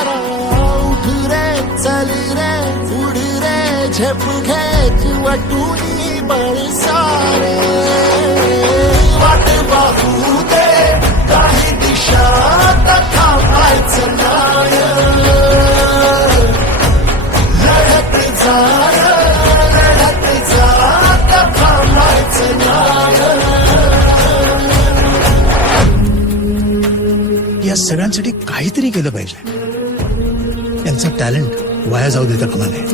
तारा उठ रे चल रे उड रे झेप घे वाट पाहू दे काही दिशा थांबायचं नाय. लढत लढत जा या सगळ्यांसाठी काहीतरी केलं पाहिजे. यांचं टॅलेंट वाया जाऊ देता कामा नये.